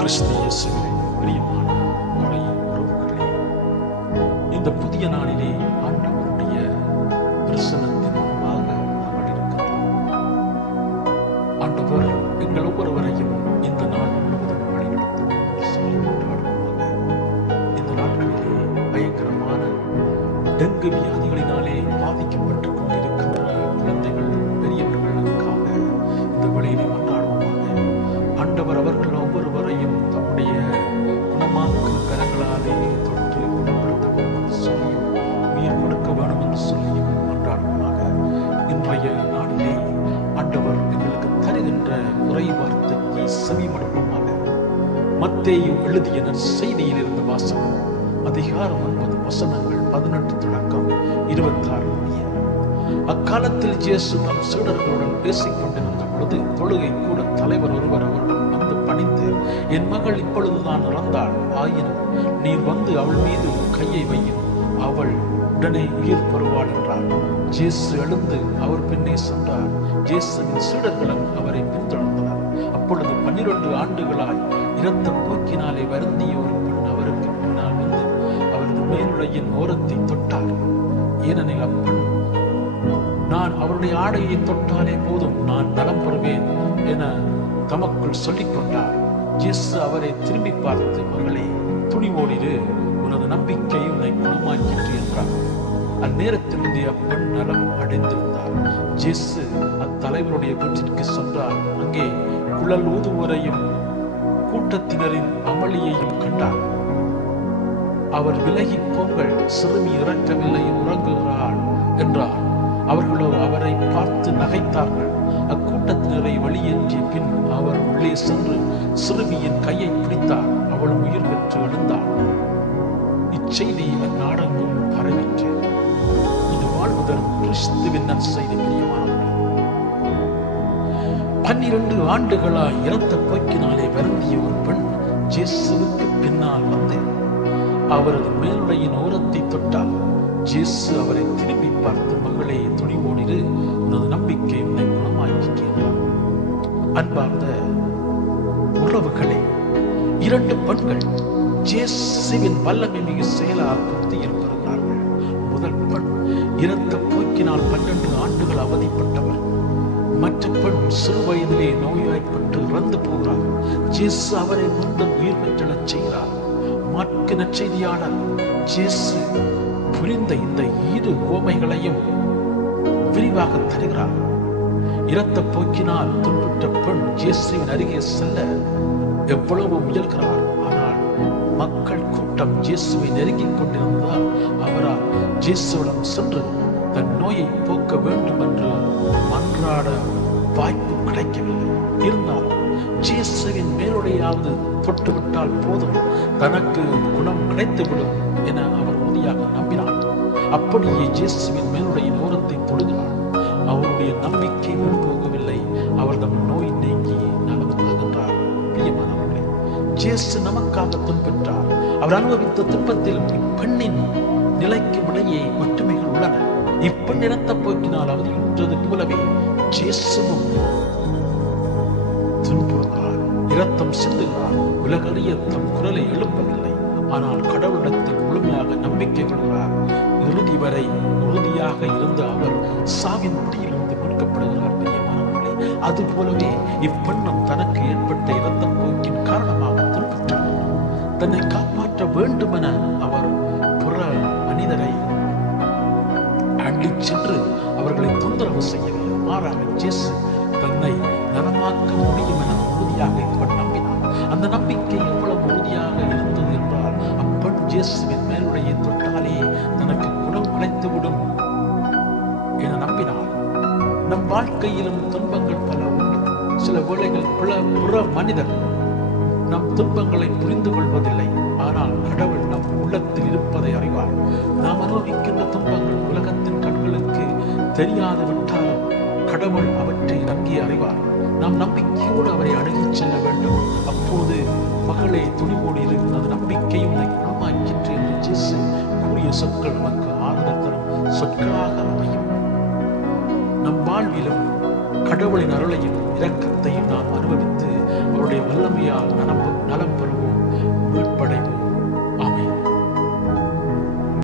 கிறிஸ்து இயேசுவிலே பிரியமான மறை உறவுகளே, இந்த புதிய நாளிலே ஆண்டவருடைய பிரசன்னத்தின் முன்பாக நாங்கள் இருக்கிறோம். ஆண்டவர் எங்கள் ஒவ்வொருவரையும் இந்த நாள் முழுவதும் வழிநடத்தும் சொல்லி கொண்டாடுவோமாக. இந்த நாட்களிலே பயங்கரமான டெங்கு வியாதிகளினாலே பாதிக்கப்பட்டுக் கொண்டிருக்கின்ற குழந்தைகள், பெரியவர்களுக்காக இந்த வழியிலே கொண்டாடுவோமாக. ஆண்டவர் அவர்கள் ஒவ்வொருவரையும் தம்முடைய குணமாக்கும் கரங்களாலே தொட்டு குணப்படுத்த வேண்டும் என்று சொல்லியும் உயிர் கொடுக்க வேண்டும் என்று சொல்லியும் கொண்டாடுவோமாக. இன்றைய நாளிலே ஆண்டவர் எங்களுக்கு தருகின்ற உரை வார்த்தைக்கு செவிமடுப்போமாக. மத்தேயு எழுதிய நற்செய்தியிலிருந்து வாசகம், அதிகாரம் 9 வசனங்கள் 18 தொடக்கம் 26 முடிய. அக்காலத்தில் இயேசு தம் சீடர்களுடன் பேசிக் கொண்டிருந்த பொழுது தொழுகை கூட தலைவர் ஒருவர் அவரிடம் வந்து பணிந்து, என் மகள் இப்பொழுதுதான் இறந்தாள், ஆயினும் நீர் வந்து அவள் மீது கையை வையும், அவள் உடனே உயிர் பெறுவாள் என்றார். இயேசு எழுந்து அவர் பின்னே சென்றார். இயேசுவின் சீடர்களும் அவரை பின்தொடர்ந்தனர். அப்பொழுது 12 ஆண்டுகளாய் இரத்த போக்கினாலே வருந்திய ஒரு பெண் அவருக்கு பின்னால் வந்து அவரது மேலுடையின் ஓரத்தை தொட்டார். ஏனெனில் அப்பெண், நான் அவருடைய ஆடையை தொட்டாலே போதும், நான் நலம் பெறுவேன் என தமக்குள் சொல்லிக் கொண்டார். இயேசு அவரை திரும்பி பார்த்து, மகளே, துணிவோடிரு, உனது நம்பிக்கை உன்னை குணமாக்கிற்று என்றார். அந்நேரத்திலிருந்து அப்பெண் நலம் அடைந்திருந்தார். இயேசு அத்தலைவருடைய வீட்டிற்கு சென்றார். அங்கே குழல் ஊதுவரையும் கூட்டத்தினரின் அமளியையும் கண்டார். அவர் விலகி போங்கள், சிறுமி இறக்கவில்லை, உறங்குகிறாள் என்றார். அவர்களோ அவரை பார்த்து நகைத்தார்கள். அக்கூட்டத்தினரை வெளியேற்றிய பின் அவர் உள்ளே சென்று சிறுமியின் கையை பிடித்தார். அவள் உயிர் பெற்று எழுந்தாள். இச்செய்தி அந்நாடெங்கும் பரவிற்று. இது வாழ்வுதல் கிறிஸ்துவின் நற்செய்தி. பிரியமானவர்களே, 12 ஆண்டுகளாய் இரத்த போக்கினாலே வருந்திய ஒரு பெண் இயேசுவுக்கு பின்னால் வந்து அவரது மேலுடையின் ஓரத்தை தொட்டார். இயேசு அவரை திரும்பி பார்த்து, மகளே, துணிவோடிரு, உனது நம்பிக்கை உன்னை குணமாக்கிற்று என்றார். அன்பார்ந்த உறவுகளே, 2 பெண்கள் இயேசுவின் வல்லமை மிகு செயலால் புத்தியில் பெறுகிறார்கள். முதல் பெண் இரத்த போக்கினால் 12 ஆண்டுகள் அவதிப்பட்டவர். மற்ற பெண் சிறு வயதிலே நோய்வாய்ப்பட்டு இறந்து போகிறார். இயேசு அவரை மீண்டும் உயிர் பெற்றெழச் செய்கிறார். மாற்கு நற்செய்தியாளர் இயேசு புரிந்த இந்த 2 உவமைகளையும் விரிவாக தருகிறார். இரத்த போக்கினால் துன்புற்ற பெண் இயேசுவின் அருகே செல்ல எவ்வளவு முயல்கிறார். ஆனால் மக்கள் கூட்டம் இயேசுவை நெருங்கிக் கொண்டிருந்தால் அவரால் இயேசுவிடம் சென்று தன் நோயை போக்க வேண்டும் என்று மன்றாட வாய்ப்பு கிடைக்கவில்லை. இருந்தாலும் இயேசுவின் மேலுடையாவது தொட்டுவிட்டால் போதும், தனக்கு குணம் கிடைத்துவிடும் என அவர் உறுதியாக நம்பினார். அப்படியே இயேசுவின் மேலுடையின் ஓரத்தை தொடுகிறார். அவருடைய நம்பிக்கை போகவில்லை. அவர் நம் நோய் நீங்கி நலமாகின்றார். பிரியமானவர்களே, இயேசு நமக்காக துன்பெற்றார். அவர் அனுபவித்த துன்பத்தில் இப்பெண்ணின் நிலைக்கு இடையே ஒற்றுமைகள் உள்ளன. இப்பெண் இரத்த போக்கினால் அவதியுற்றது போலவே இயேசுவும் துன்புறுகிறார், இரத்தம் சிந்துகிறார். உலகறிய தம் குரலை எழுப்பவில்லை. ஆனால் கடவுளிடத்தில் முழுமையாக நம்பிக்கை கொள்கிறார். இறுதி வரை உறுதியாக இருந்த அவர் சாவின் பிடியிலிருந்து மீட்கப்படுகிறார். பிரியமானவர்களே, அதுபோலவே இப்பெண்ணும் தனக்கு ஏற்பட்ட இரத்த போக்கின் காரணமாக துன்புற்றார். தன்னை காப்பாற்ற வேண்டும் என அவர் புற மனிதரை அள்ளிச் சென்று அவர்களை தொந்தரவு செய்யவில்லை. மாறாக இயேசு தன்னை நலமாக்க முடியும் என உறுதியாக இப்பெண் நம்பினார். அந்த நம்பிக்கை எவ்வளவு உறுதியாக இருந்தது என்றால், அப்பெண் இயேசுவின் மேலுடைய தொட்டாலே தனக்கு குணம் கிடைத்துவிடும் என நம்பினார். நம் வாழ்க்கையிலும் துன்பங்கள் பல உண்டு. சில வேளைகள் புற மனிதர் நம் துன்பங்களை புரிந்து கொள்வதில்லை. ஆனால் கடவுள் நம் உள்ளத்தில் இருப்பதை அறிவார். நாம் அனுபவிக்கின்ற துன்பங்கள் உலகத்தின் கண்களுக்கு தெரியாது விட்டாலும் கடவுள் அவற்றை நன்கி அறிவார். நாம் நம்பிக்கையோடு அவரை அணுகிச் செல்ல வேண்டும். அப்போது, மகளே, துணிவோடு இருக்கிறது, நம்பிக்கை உன்னை குணமாக்கிற்று என்று இயேசு கூறிய சொற்கள் நமக்கு ஆறுதல் தரும் சொற்களாக அமையும். நம் வாழ்விலும் கடவுளின் அருளையும் இரக்கத்தையும் நாம் அனுபவித்து அவருடைய வல்லமை கிருபையால் நலம் பெறுவோம், மீட்படைவோம்.